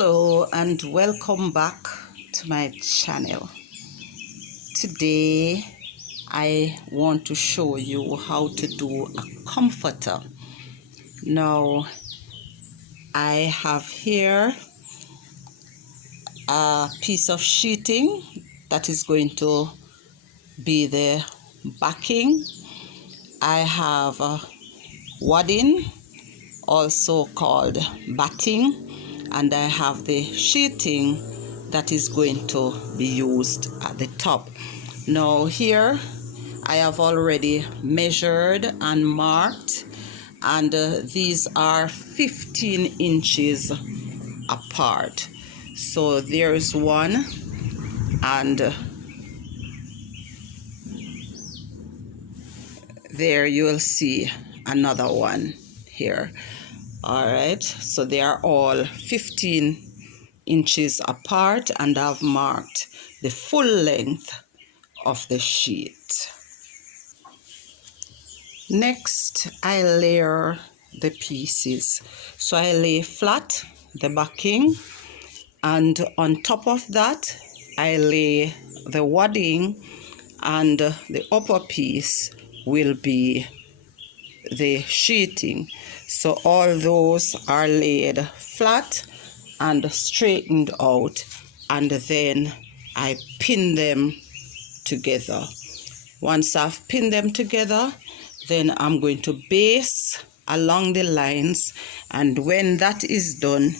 Hello and welcome back to my channel. Today I want to show you how to do a comforter. Now I have here a piece of sheeting that is going to be the backing. I have a wadding, also called batting, and I have the sheeting that is going to be used at the top. Now here I have already measured and marked, and these are 15 inches apart. So there's one, and there you will see another one here. All right, so they are all 15 inches apart, and I've marked the full length of the sheet. Next, I layer the pieces. So I lay flat the backing, and on top of that I lay the wadding, and the upper piece will be the sheeting. So all those are laid flat and straightened out, and then I pin them together. Once I've pinned them together, then I'm going to base along the lines, and when that is done,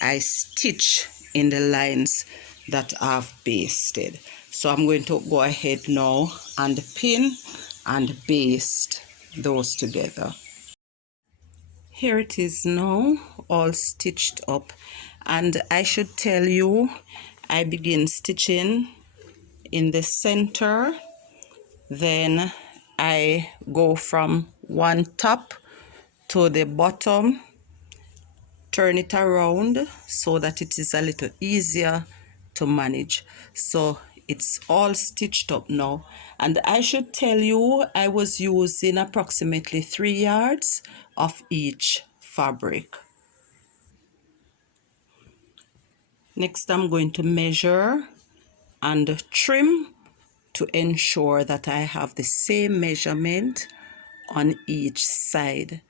I stitch in the lines that I've basted. So I'm going to go ahead now and pin and baste those together. Here it is now, all stitched up, and I should tell you, I begin stitching in the center, then I go from one top to the bottom, turn it around so that it is a little easier to manage. So it's all stitched up now, and I should tell you, I was using approximately 3 yards of each fabric. Next, I'm going to measure and trim to ensure that I have the same measurement on each side,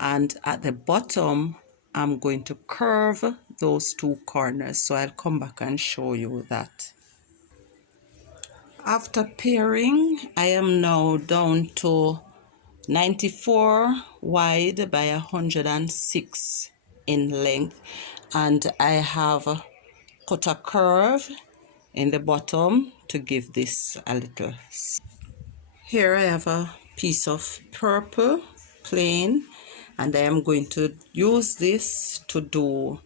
and at the bottom I'm going to curve those two corners, so I'll come back and show you that. After pairing, I am now down to 94 wide by 106 in length, and I have cut a curve in the bottom to give this a little. Here I have a piece of purple plain, and I am going to use this to do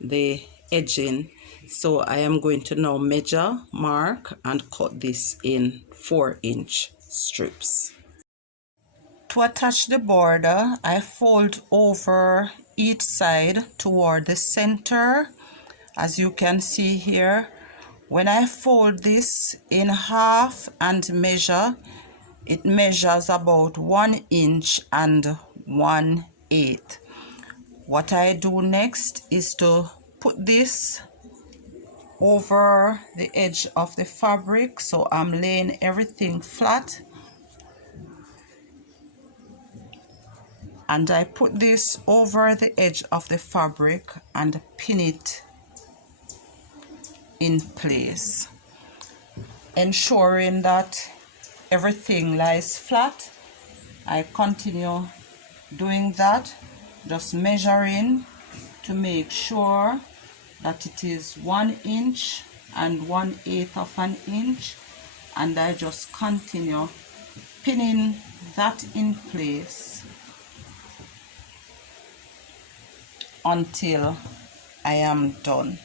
the edging. So I am going to now measure, mark, and cut this in 4-inch strips. To attach the border, I fold over each side toward the center, as you can see here. When I fold this in half and measure, it measures about 1 inch and 1/8. What I do next is to put this over the edge of the fabric, so I'm laying everything flat, and I put this over the edge of the fabric and pin it in place, ensuring that everything lies flat. I continue doing that, just measuring to make sure that it is 1 inch and 1/8 of an inch, and I just continue pinning that in place until I am done.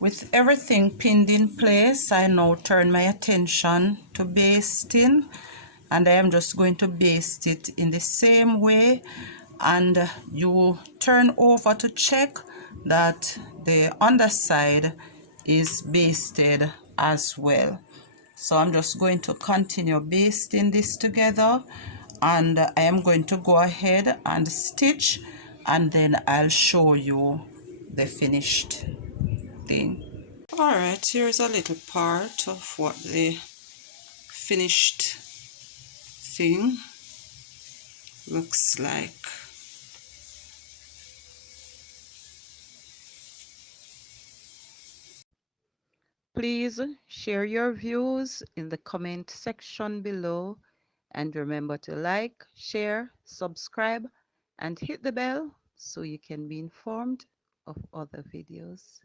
With everything pinned in place, I now turn my attention to basting, and I am just going to baste it in the same way, and you turn over to check that the underside is basted as well. So I'm just going to continue basting this together, and I am going to go ahead and stitch, and then I'll show you the finished thing. All right, here's a little part of what the finished thing looks like. Please share your views in the comment section below, and remember to like, share, subscribe, and hit the bell so you can be informed of other videos.